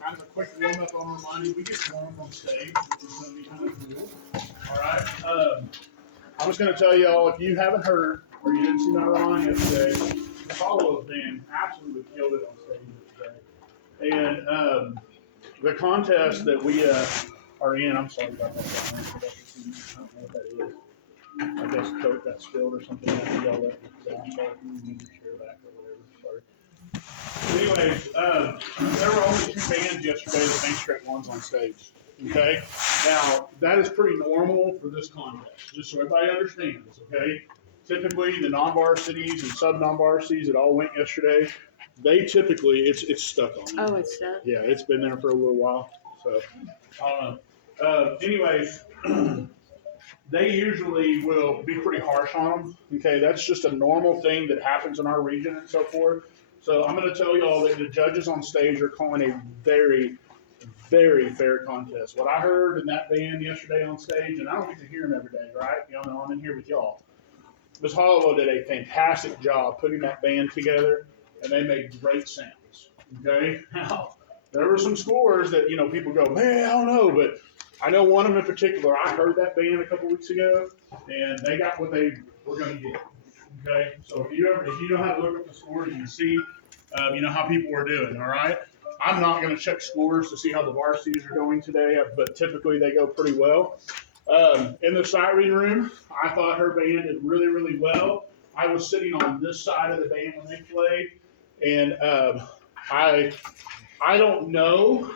Kind of a quick warm up on Armani. We get warm on stage, which is going to be kind of cool. All right. I was going to tell y'all, if you haven't heard or you didn't see my Armani yesterday, the follow-up band absolutely killed it on stage yesterday. And the contest that we are in, I'm sorry about that. I don't know what that is. I guess Coke got spilled or something. I think y'all let me say, I'm sorry if you need to share back or whatever. Sorry. Anyways, there were only 2 bands yesterday that made straight ones on stage. Okay? Now, that is pretty normal for this contest, just so everybody understands. Okay? Typically, the non-varsities and sub-non-varsities that all went yesterday, they typically, it's stuck on them. Oh, it's stuck? Yeah, it's been there for a little while. So, I don't know. Anyways, they usually will be pretty harsh on them. Okay, that's just a normal thing that happens in our region and so forth. So I'm going to tell you all that the judges on stage are calling a very, very fair contest. What I heard in that band yesterday on stage, and I don't get to hear them every day, right? Y'all know I'm in here with y'all. Ms. Hollowell did a fantastic job putting that band together, and they made great sounds. Okay, now there were some scores that people go, man, I don't know, but I know one of them in particular. I heard that band a couple weeks ago, and they got what they were going to get. Okay, so if you know how to look up the scores, you can see, how people were doing. All right, I'm not going to check scores to see how the varsities are going today, but typically they go pretty well. In the siren room, I thought her band did really, really well. I was sitting on this side of the band when they played, and I don't know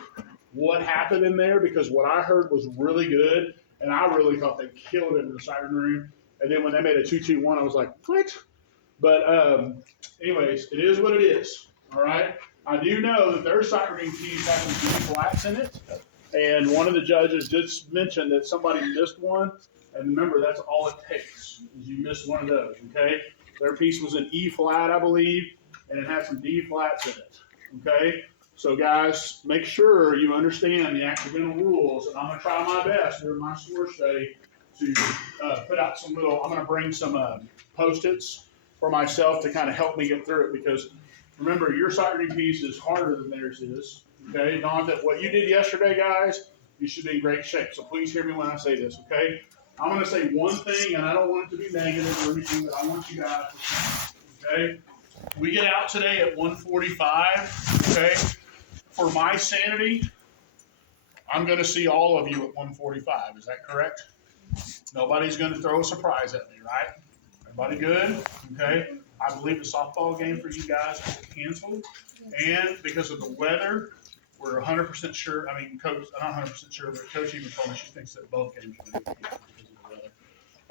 what happened in there because what I heard was really good, and I really thought they killed it in the siren room. And then when they made a 2-2-1, I was like, what? But anyways, it is what it is. All right. I do know that their siren piece has some B flats in it, and one of the judges did mention that somebody missed one. And remember, that's all it takes is you miss one of those. Okay. Their piece was an E flat, I believe, and it had some D flats in it. Okay. So, guys, make sure you understand the accidental rules, and I'm going to try my best during my score study to put out some little, I'm going to bring some Post-its for myself to kind of help me get through it, because, remember, your siren piece is harder than theirs is, okay? Not that what you did yesterday, guys, you should be in great shape, so please hear me when I say this, okay? I'm going to say one thing, and I don't want it to be negative or anything, but I want you guys to see, okay? We get out today at 1:45, okay? For my sanity, I'm going to see all of you at 1:45. Is that correct? Nobody's going to throw a surprise at me, right? Everybody good? Okay. I believe the softball game for you guys is canceled. And because of the weather, we're 100% sure. I mean, Coach, I'm not 100% sure, but Coach even told me she thinks that both games are going to be canceled because of the weather.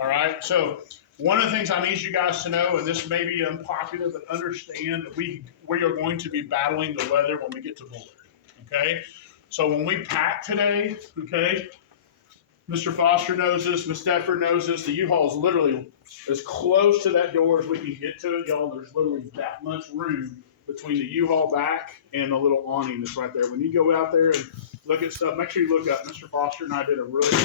All right. So one of the things I need you guys to know, and this may be unpopular, but understand that we are going to be battling the weather when we get to Bullard. Okay? So when we pack today, okay, Mr. Foster knows this, Ms. Stedford knows this, the U-Haul is literally as close to that door as we can get to it, y'all. There's literally that much room between the U-Haul back and the little awning that's right there. When you go out there and look at stuff, make sure you look up. Mr. Foster and I did a really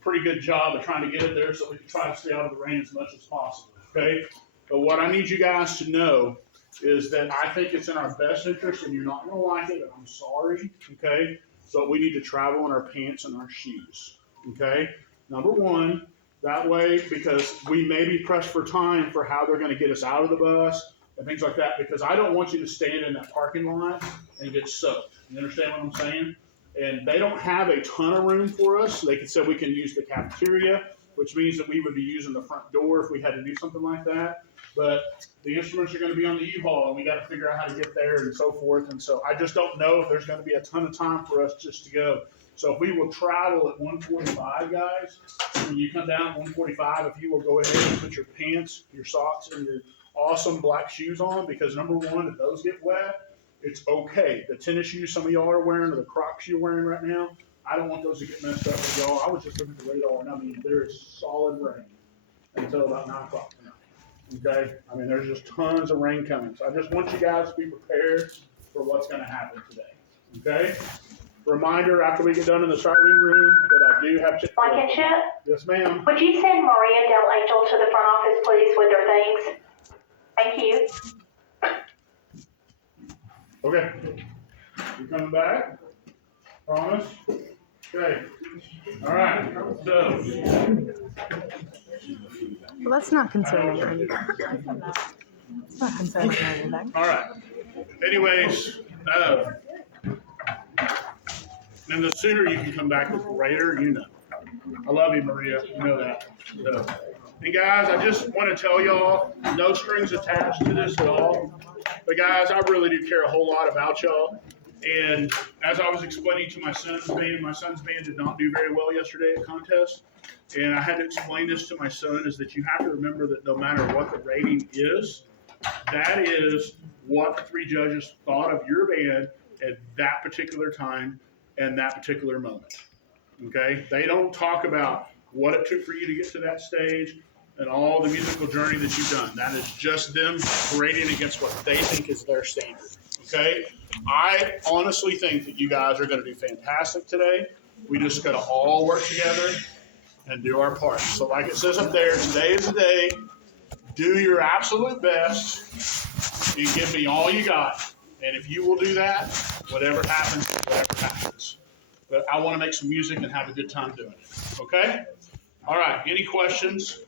pretty good job of trying to get it there so we can try to stay out of the rain as much as possible, okay? But what I need you guys to know is that I think it's in our best interest, and you're not going to like it, and I'm sorry, okay? But we need to travel in our pants and our shoes, okay? Number one, that way, because we may be pressed for time for how they're going to get us out of the bus and things like that, because I don't want you to stand in that parking lot and get soaked. You understand what I'm saying? And they don't have a ton of room for us. They said we can use the cafeteria, which means that we would be using the front door if we had to do something like that. But the instruments are going to be on the U-Haul, and we got to figure out how to get there and so forth. And so I just don't know if there's going to be a ton of time for us just to go. So if we will travel at 1:45, guys, when you come down at 1:45, if you will go ahead and put your pants, your socks, and your awesome black shoes on, because number one, if those get wet, it's okay. The tennis shoes some of y'all are wearing, or the Crocs you're wearing right now, I don't want those to get messed up with y'all. I was just looking at the radar, and I mean, there is solid rain until about 9 o'clock tonight. Okay? I mean, there's just tons of rain coming. So I just want you guys to be prepared for what's going to happen today. Okay? Reminder, after we get done in the siren room, that I do have Chick-fil-A. Blankenship? Yes, ma'am. Would you send Maria Del Angel to the front office, please, with her things? Thank you. Okay. You coming back? Promise? Okay. All right. So. Well, that's not concerning or anything. It's not concerning or anything. All right. Anyways, and the sooner you can come back, the greater, you know. I love you, Maria. You know that. So. And guys, I just want to tell y'all, no strings attached to this at all. But guys, I really do care a whole lot about y'all. And as I was explaining to my son's band did not do very well yesterday at contest. And I had to explain this to my son is that you have to remember that no matter what the rating is, that is what the three judges thought of your band at that particular time and that particular moment. Okay? They don't talk about what it took for you to get to that stage and all the musical journey that you've done. That is just them grading against what they think is their standard. Okay? I honestly think that you guys are going to do fantastic today. We just got to all work together and do our part. So like it says up there, today is the day. Do your absolute best and give me all you got. And if you will do that, whatever happens, whatever happens. But I want to make some music and have a good time doing it. Okay? All right. Any questions?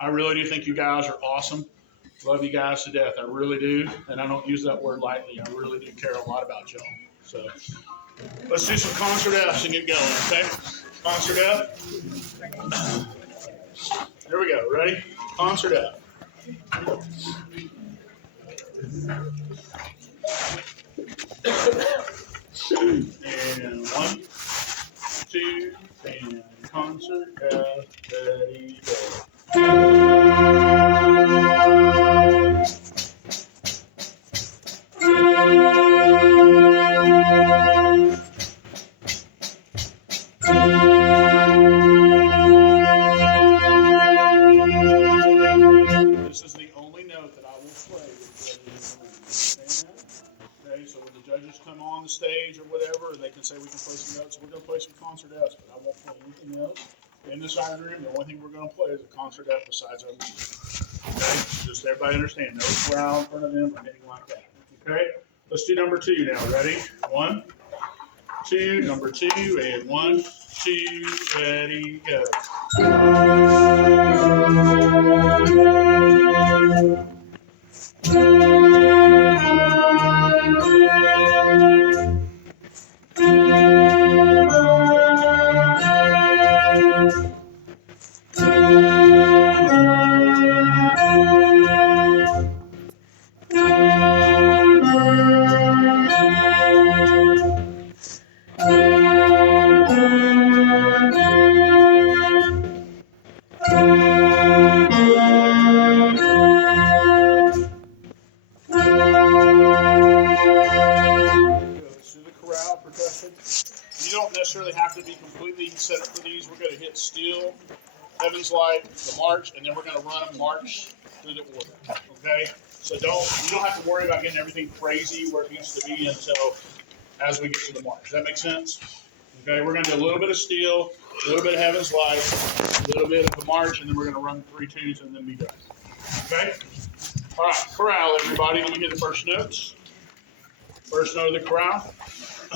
I really do think you guys are awesome. Love you guys to death. I really do. And I don't use that word lightly. I really do care a lot about y'all. So let's do some concert F's and get going, okay? Concert F. Here we go. Ready? Concert F. And 1, 2, and concert F. Ready, go. This is the only note that I will play with the judges in the room. Understand that? Okay, so when the judges come on the stage or whatever, they can say we can play some notes. We're going to play some concert F's, but I won't play anything else. In the side room, the only thing we're going to play is a concert F besides our music. Okay, just everybody understand. No growl in front of them or anything like that. Okay, let's do number 2 now. Ready? 1, 2, number 2, and 1, 2, ready, go. You don't necessarily have to be completely set up for these. We're going to hit Steel, Heaven's Light, the March, and then we're going to run a march through the order. Okay? So you don't have to worry about getting everything crazy where it needs to be until as we get to the march. Does that make sense? Okay, we're going to do a little bit of Steel, a little bit of Heaven's Light, a little bit of the march, and then we're going to run 3 tunes and then be done. Okay? All right, chorale, everybody. Let me get the first notes. First note of the chorale.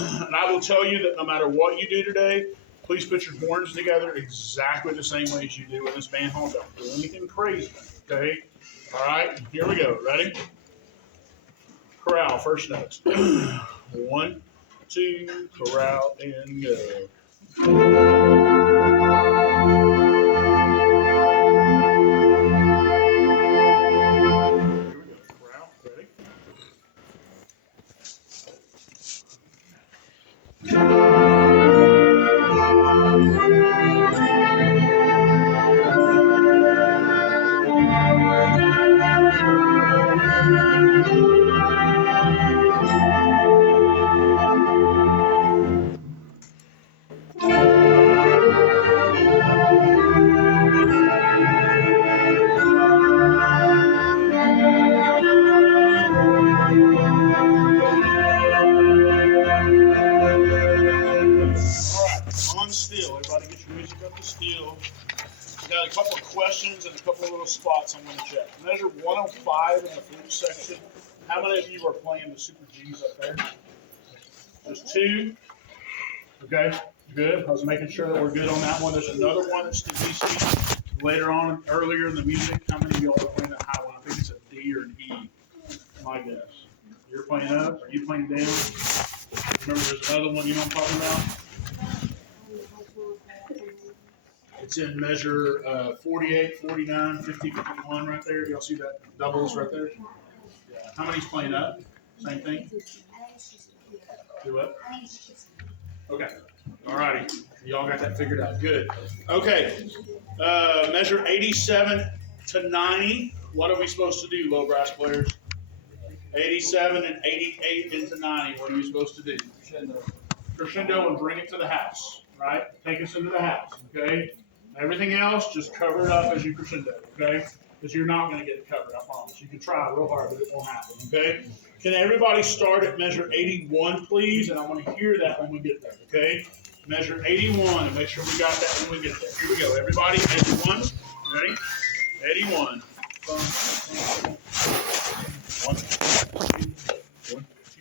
And I will tell you that no matter what you do today, please put your horns together exactly the same way as you do in this band home. Don't do anything crazy, okay? All right, here we go. Ready? Chorale, first notes. 1, 2, chorale, and go. Here we go. Chorale, ready? Steel. Everybody get your music up to Steel. We got a couple of questions and a couple of little spots I'm going to check. Measure 105 in the flute section. How many of you are playing the super G's up there? those two. Okay, good. I was making sure that we're good on that one. There's another one that's to be seen later on, earlier in the music. How many of y'all are playing that high one? I think it's a D or an E. My guess. You're playing up? Are you playing down? Remember, there's another one you know what I'm talking about? It's in measure 48, 49, 50, 51 right there. Y'all see that doubles right there? Yeah. How many's playing up? Same thing? Do what? Okay. All righty. Y'all got that figured out. Good. Okay. Measure 87 to 90. What are we supposed to do, low brass players? 87 and 88 into 90. What are you supposed to do? Crescendo and bring it to the house. Right? Take us into the house. Okay? Everything else, just cover it up as you crescendo. Okay? Because you're not going to get it covered, I promise. You can try real hard, but it won't happen. Okay? Can everybody start at measure 81, please? And I want to hear that when we get there. Okay? Measure 81, and make sure we got that when we get there. Here we go. Everybody, 81. Ready? 81. 1, 2, 1, 2.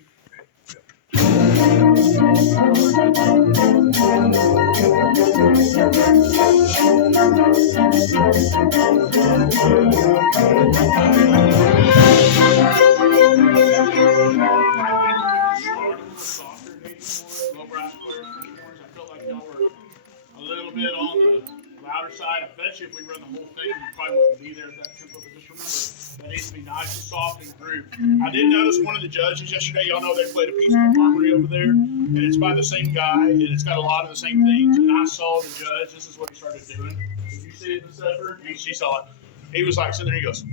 A little bit on the louder side. I bet you if we run the whole thing, we probably wouldn't be there at that tempo. But just remember, that needs to be nice and soft and grooved. I did notice one of the judges yesterday. Y'all know they played a piece called Harmony over there, and it's by the same guy, and it's got a lot of the same things. And I saw the judge. This is what he started doing. Did you see it in the separate? She saw it. He was like sitting there. He goes.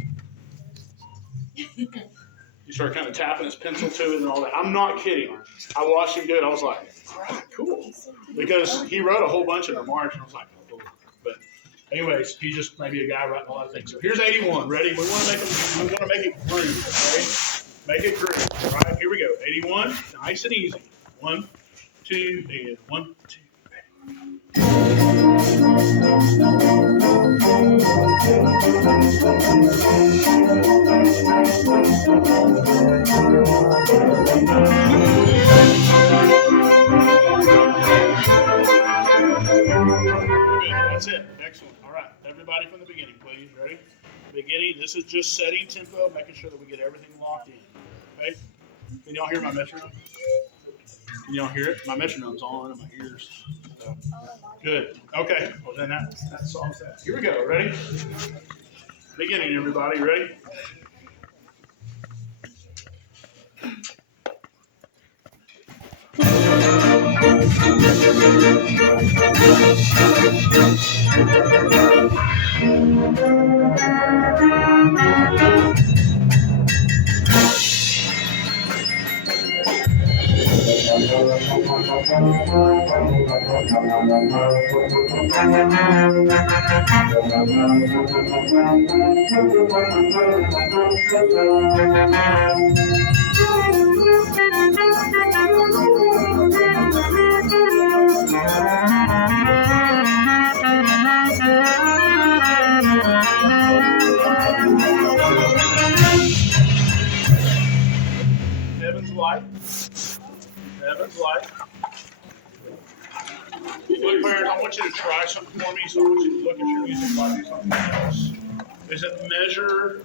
He started kind of tapping his pencil to it and all that. I'm not kidding. I watched him do it. I was like, cool. Because he wrote a whole bunch of remarks, and I was like, oh. But anyways, he's just maybe a guy writing a lot of things. So here's 81. Ready? We want to make it groove, okay? Make it groove. All right, here we go. 81, nice and easy. 1, 2, and 1, 2. That's it. Excellent. All right. Everybody from the beginning, please. Ready? Beginning. This is just setting tempo, making sure that we get everything locked in. Okay? Can y'all hear my metronome? Can y'all hear it? My metronome's on in my ears. So, good. Okay. Well, then that solves that. Here we go. Ready? Beginning, everybody. Ready? Heaven's light. Heaven's light. Look, Clarence, I want you to try something for me, so I want you to look at your music while I do something else. Is it measure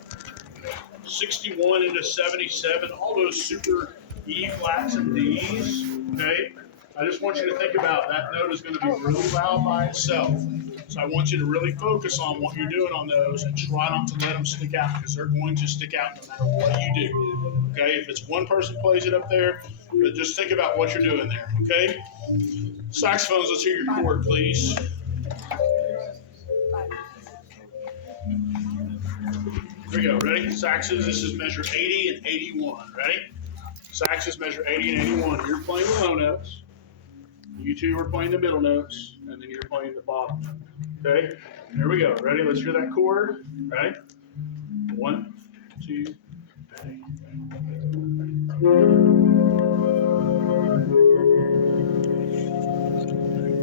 61 into 77, all those super E flats and Ds, okay? I just want you to think about that note is going to be really loud by itself. So I want you to really focus on what you're doing on those and try not to let them stick out because they're going to stick out no matter what you do. Okay, if it's one person plays it up there, but just think about what you're doing there, okay? Saxophones, let's hear your chord, please. Here we go, ready? Saxes, this is measure 80 and 81, ready? Saxes measure 80 and 81. You're playing the low notes. You two are playing the middle notes, and then you're playing the bottom. Okay? Here we go. Ready? Let's hear that chord. Ready? 1, 2, 3.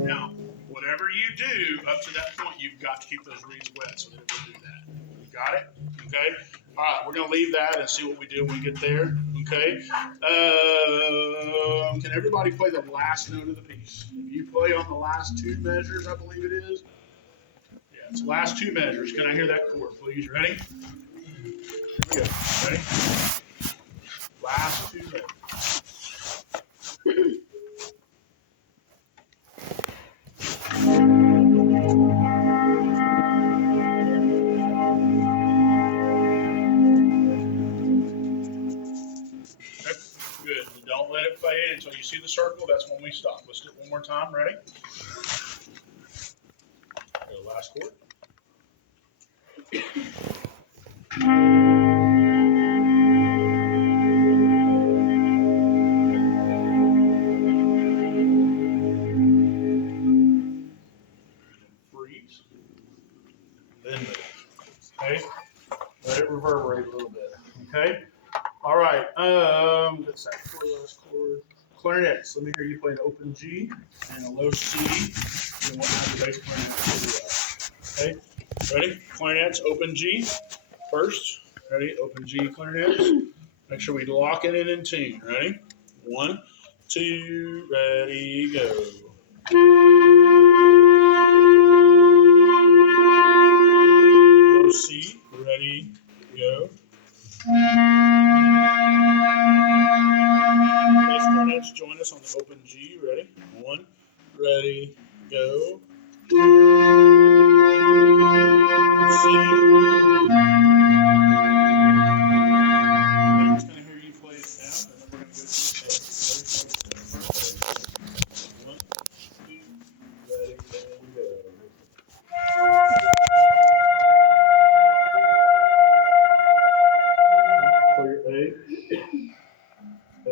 Now, whatever you do up to that point, you've got to keep those reeds wet so that it will do that. You got it? Okay? All right, we're going to leave that and see what we do when we get there. Okay? Can everybody play the last note of the piece? If you play on the last two measures, I believe it is. Yeah, it's the last two measures. Can I hear that chord, please? Ready? Here we go. Ready? Last two measures. Good. Don't let it fade until you see the circle. That's when we stop. Let's do it one more time. Ready? Go last chord. Freeze. Then move. Okay? Let it reverberate a little bit. Okay? All right. That's that last chord. Clarinets. Let me hear you play an open G and a low C. And we'll have the bass clarinet. Okay? Ready? Clarinets, open G first. Ready? Open G clarinets. Make sure we lock it in tune. Ready? 1, 2, ready, go. Low C, ready, go. Bass clarinets, join us on the open G. Ready? 1, ready, go. C. I'm just going to hear you play it down, and then we're going to go to A. 1, 2, ready, and go. Play your A,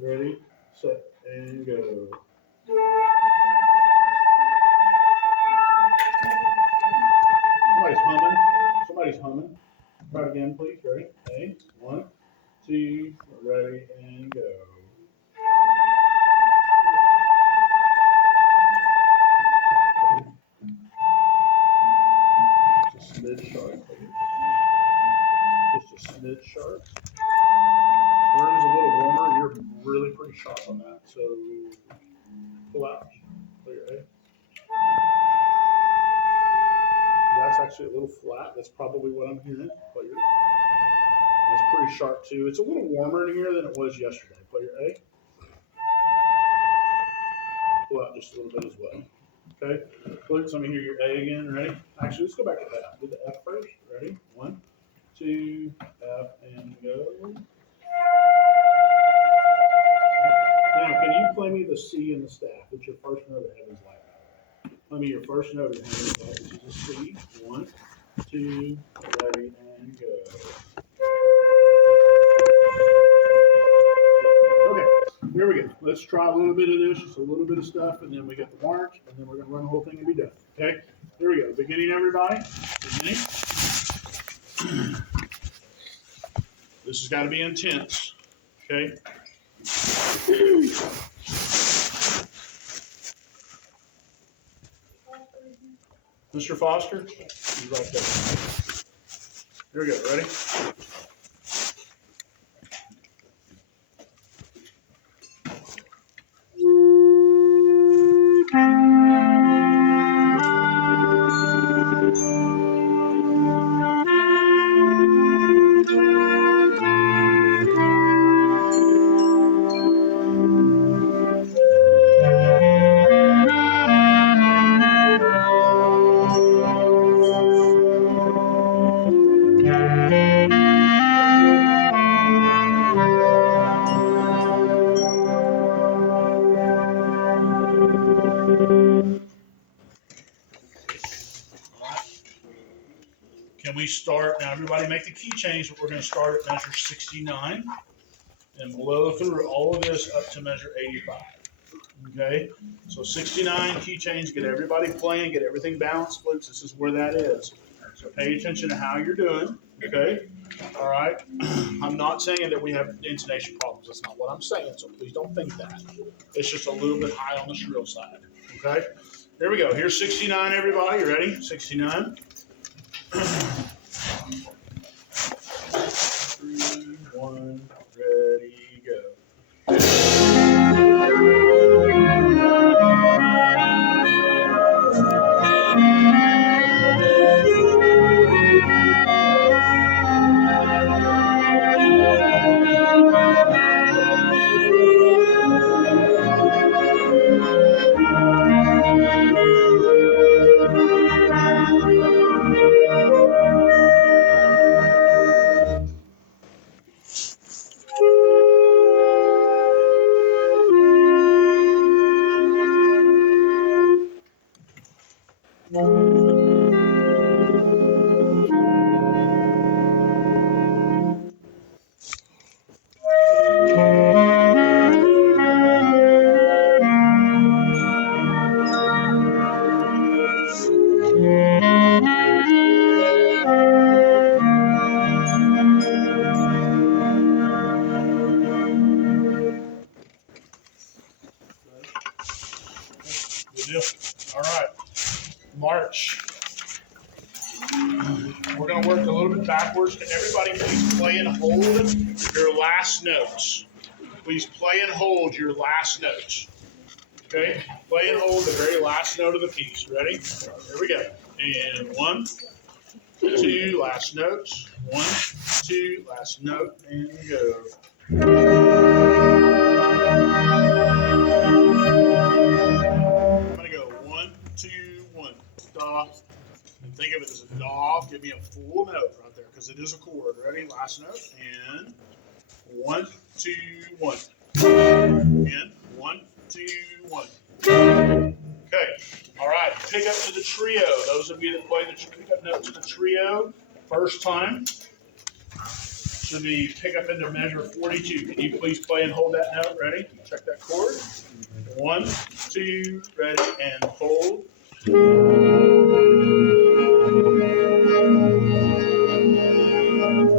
ready, set, and go. Somebody's humming. Somebody's humming. Try it again, please. Ready? A, 1, 2, ready, and go. Just a smidge sharp, please. Just a smidge sharp. The room's a little warmer. You're really pretty sharp on that. So pull out. Play your A. That's actually a little flat. That's probably what I'm hearing. Play yours. That's pretty sharp too. It's a little warmer in here than it was yesterday. Play your A. Pull out just a little bit as well. Okay. Please let me hear your A again. Ready? Actually, let's go back to F. Do the F first. Ready? 1, 2, F, and go. Now, can you play me the C and the staff? It's your first note of Heaven's Light. Play me your first note of Heaven's Light, which is a C. 1, 2, ready, and go. Okay, here we go. Let's try a little bit of this, just a little bit of stuff, and then we got the march, and then we're going to run the whole thing and be done. Okay, here we go. Beginning, everybody. Beginning. This has got to be intense. Okay. Mr. Foster, he's right there. Here we go. Ready? Can we start now? Everybody make the key change. We're going to start at measure 69 and blow through all of this up to measure 85. Okay, so 69 key change. Get everybody playing. Get everything balanced, folks. This is where that is. So pay attention to how you're doing. Okay, all right. I'm not saying that we have intonation problems. That's not what I'm saying. So please don't think that. It's just a little bit high on the shrill side. Okay, here we go. Here's 69. Everybody, you ready? 69. 3, 1, ready, go. deal. All right. March. We're going to work a little bit backwards. Can everybody please play and hold your last notes? Please play and hold your last notes. Okay? Play and hold the very last note of the piece. Ready? Here we go. And 1, 2, last notes. 1, 2, last note, and go. I'm going to go 1, 2, 1. Stop. And think of it as a da. Give me a full note right there because it is a chord. Ready? Last note. And 1, 2, 1. Again. 1, 2, 1. Okay. All right. Pick up to the trio. Those of you that play the pick up note to the trio first time should be pick up into measure 42. Can you please play and hold that note? Ready? Check that chord. 1, 2, ready, and hold.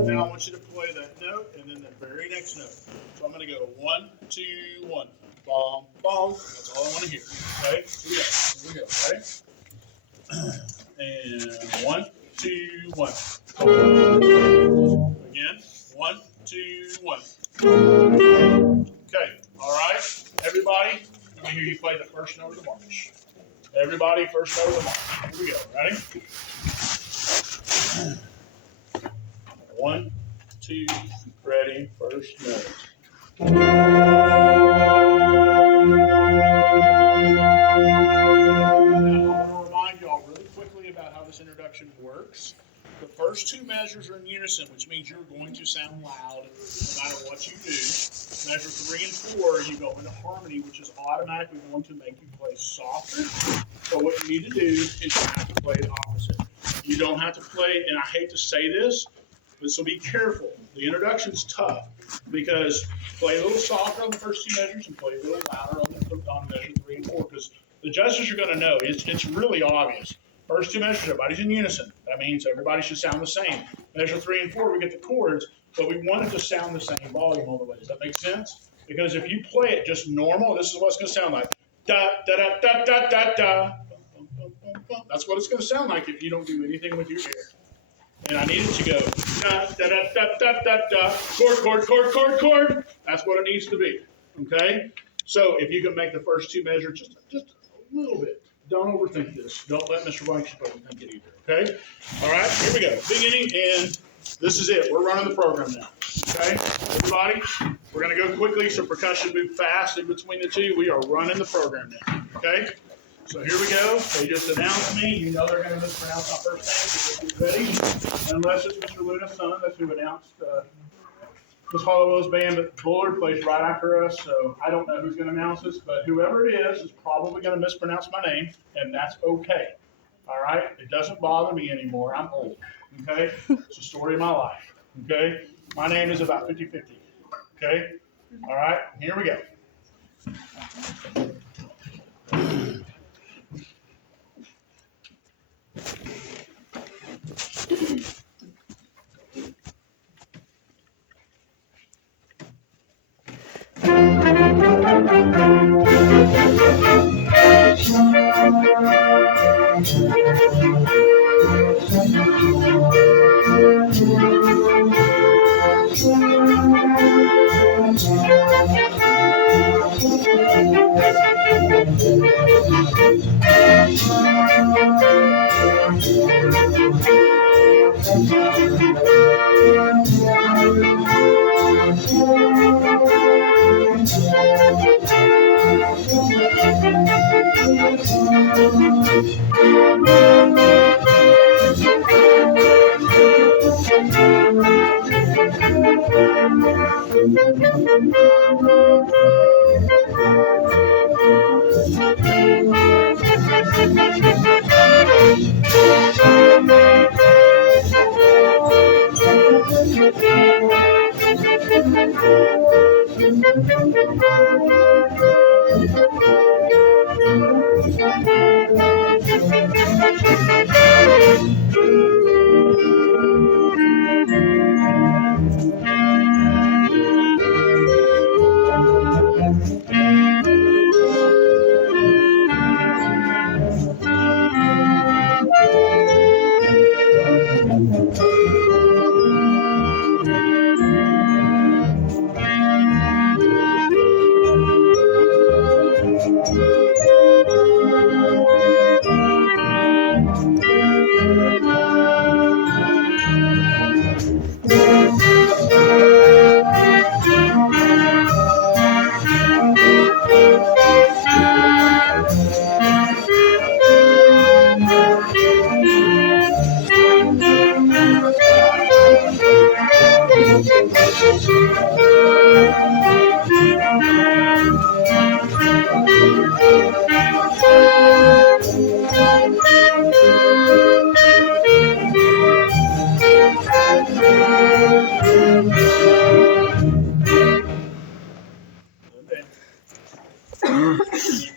Now I want you to play that note and then the very next note. So I'm going to go 1, 2, 1. Bom, bom. That's all I want to hear. Okay? Here we go. Ready? And 1, 2, 1. Again. 1, 2, 1. Okay. All right. Everybody, let me hear you play the first note of the march. Everybody, first note of the march. Here we go. Ready? 1, 2, ready, first note. Now, I want to remind y'all really quickly about how this introduction works. The first two measures are in unison, which means you're going to sound loud no matter what you do. Measure 3 and 4, you go into harmony, which is automatically going to make you play softer. So what you need to do is you have to play it opposite. You don't have to play, and I hate to say this, but so be careful. The introduction's tough because play a little softer on the first two measures and play a little louder on measure 3 and 4 because the judges are going to know. It's really obvious. First two measures, everybody's in unison. That means everybody should sound the same. Measure 3 and 4, we get the chords, but we want it to sound the same volume all the way. Does that make sense? Because if you play it just normal, this is what it's going to sound like. Da, da, da, da, da, da, da. That's what it's going to sound like if you don't do anything with your ear. And I need it to go da, da, da, da, da, da, da. Chord, chord, chord, chord, chord. That's what it needs to be. Okay? So if you can make the first two measures just a little bit. Don't overthink this. Don't let Mr. Blankenship overthink it either. Okay? All right, here we go. Beginning, and this is it. We're running the program now. Okay? Everybody, we're going to go quickly so percussion move fast in between the two. We are running the program now. Okay? So here we go. They just announced me. You know they're going to mispronounce my first name. So get ready. Unless it's Mr. Luna's son. That's who announced Miss Hollowell's band, but Bullard plays right after us, so I don't know who's going to announce this, but whoever it is probably going to mispronounce my name, and that's okay. All right? It doesn't bother me anymore. I'm old. Okay? It's the story of my life. Okay? My name is about 50-50. Okay? All right? Here we go.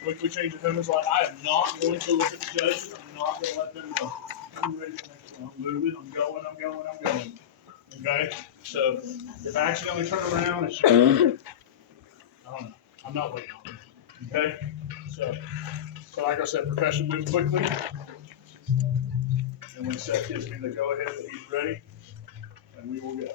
quickly change it. It's like, I am not going to look at the judges. I'm not going to let them know. I'm ready for the next one. I'm moving. I'm going. Okay? So if I accidentally turn around, it's just, I don't know. I'm not waiting on it. Okay? So like I said, percussion moves quickly. And when Seth gives me the go ahead that he's ready, and we will go.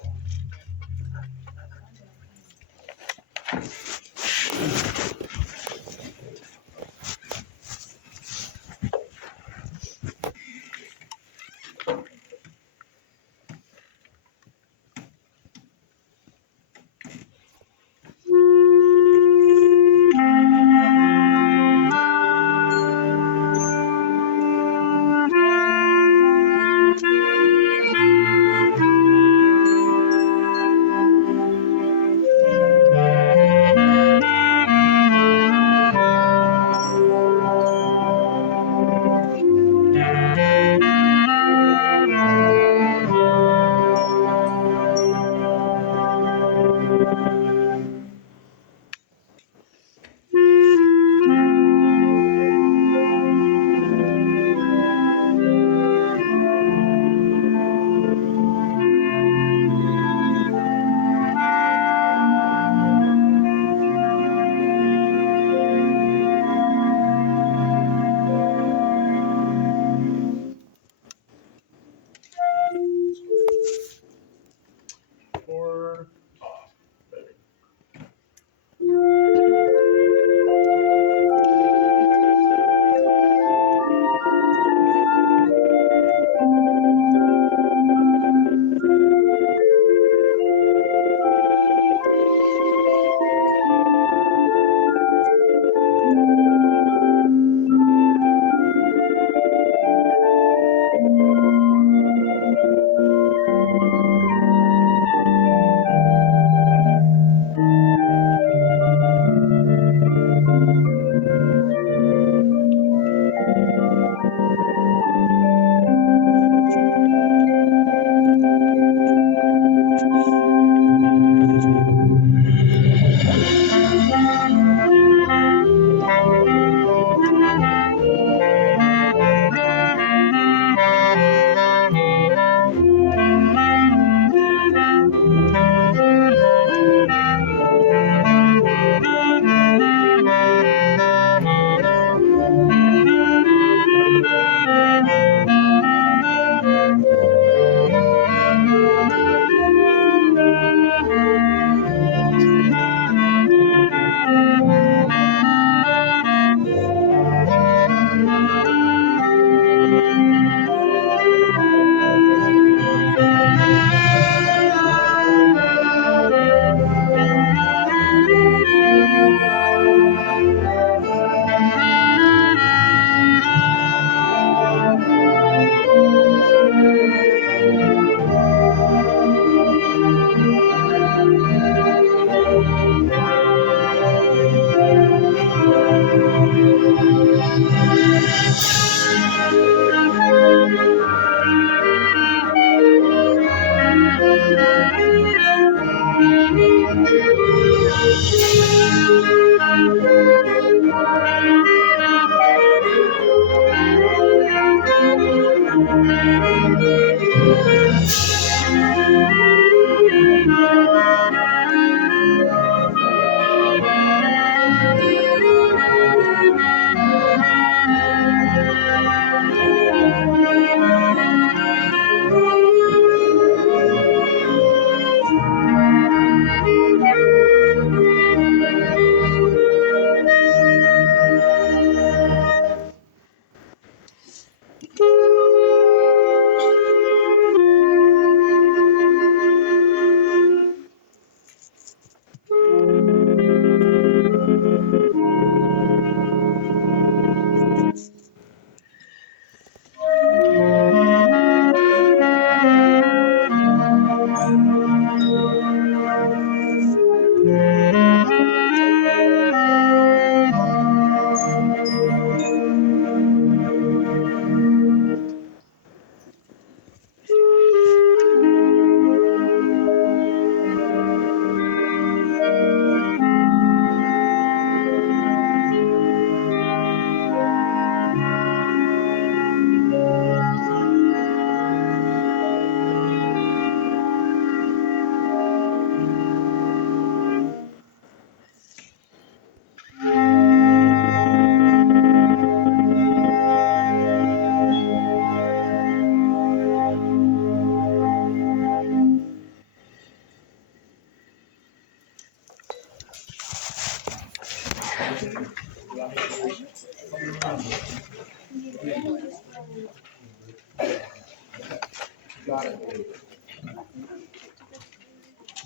Got it.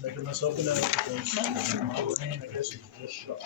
Making myself a note because my brain, I guess, is just shut.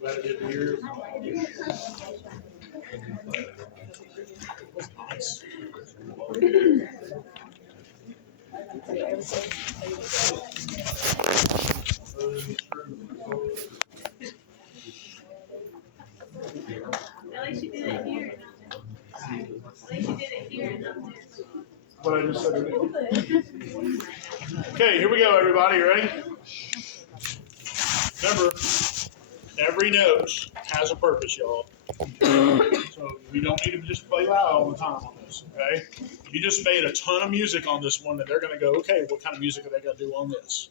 Glad I did here. Nice. At least you did it here. At least you did it here and not there. What I just said. Okay, here we go, everybody. You ready? Remember, every note has a purpose, y'all. So we don't need to just play loud all the time on this, okay? You just made a ton of music on this one that they're going to go, okay, what kind of music are they going to do on this?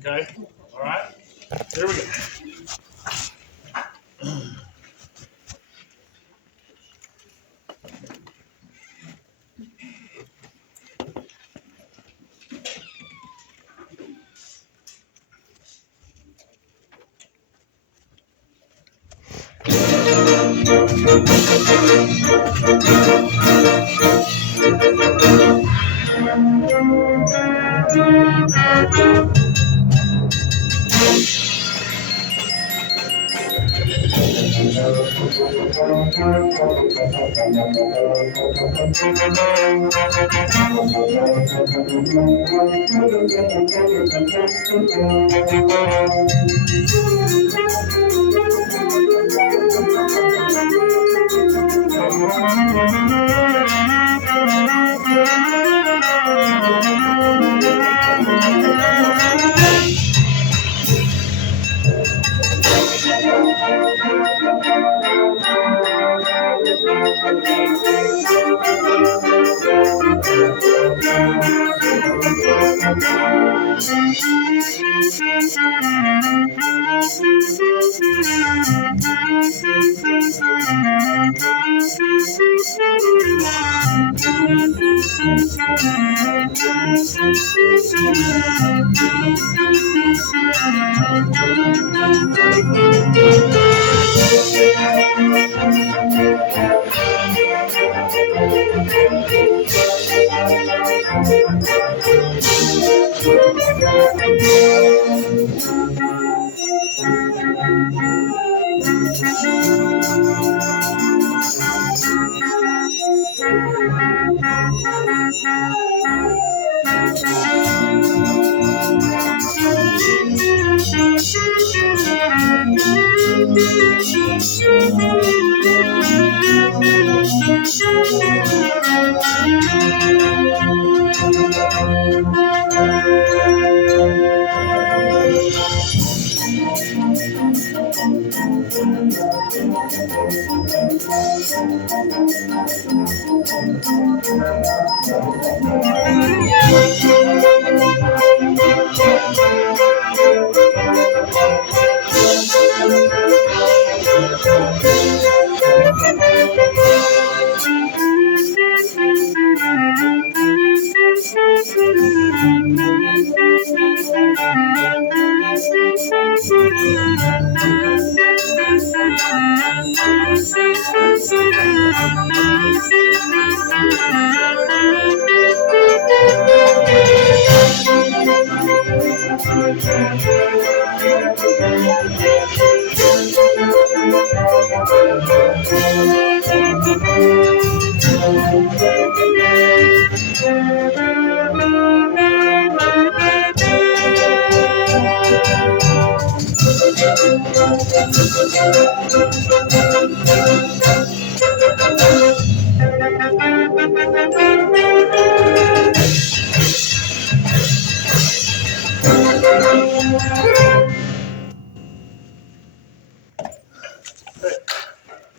Okay? All right? Here we go.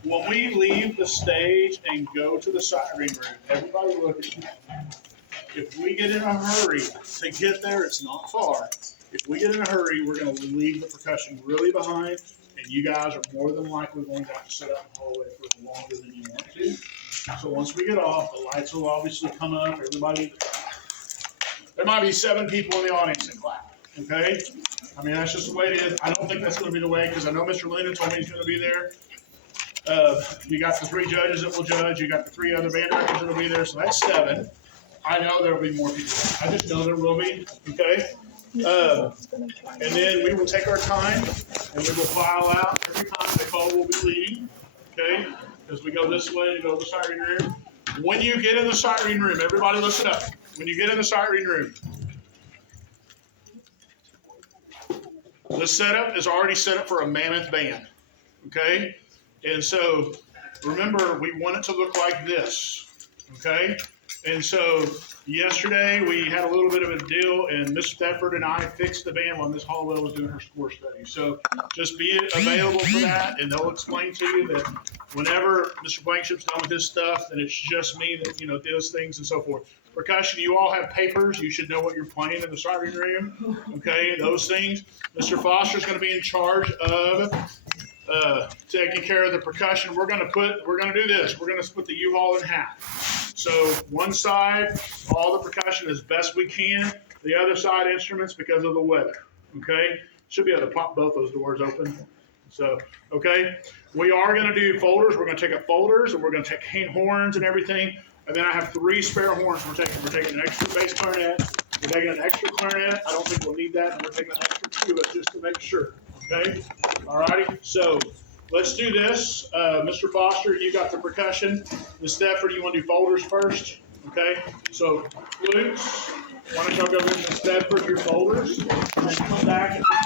When we leave the stage and go to the siren room, everybody look at me. If we get in a hurry to get there, it's not far. If we get in a hurry, we're going to leave the percussion really behind, and you guys are more than likely going to have to sit out in the hallway for longer than you want to. So once we get off, the lights will obviously come up. Everybody, there might be 7 people in the audience that clap, okay? I mean, that's just the way it is. I don't think that's going to be the way, because I know Mr. Linden told me he's going to be there. You got the 3 judges that will judge. You got the 3 other band directors that will be there, so that's 7. I know there will be more people. I just know there will be, okay? And then we will take our time, and we will file out every time they call we'll be leading, okay? As we go this way to go to the siren room. When you get in the siren room, everybody listen up. When you get in the siren room, the setup is already set up for a mammoth band, okay? And so, remember, we want it to look like this, okay? And so, yesterday, we had a little bit of a deal, and Miss Stefford and I fixed the band while Miss Hollowell was doing her score study. So, just be available for that, and they'll explain to you that whenever Mr. Blankship's done with his stuff, then it's just me that, does things and so forth. Percussion, you all have papers. You should know what you're playing in the siren room, okay? Those things. Mr. Foster's going to be in charge of taking care of the percussion. We're gonna do this. We're gonna split the U-Haul in half. So one side, all the percussion as best we can. The other side, instruments because of the weather. Okay? Should be able to pop both those doors open. So, okay? We are gonna do folders. We're gonna take up folders, and we're gonna take cane horns and everything. And then I have 3 spare horns we're taking. We're taking an extra bass clarinet. We're taking an extra clarinet. I don't think we'll need that. And we're taking an extra tuba just to make sure. Okay? All righty. So let's do this. Mr. Foster, you got the percussion. Ms. Stefford, you want to do folders first? Okay. So, flutes, why don't y'all go get Ms. Stefford your folders, and then come back and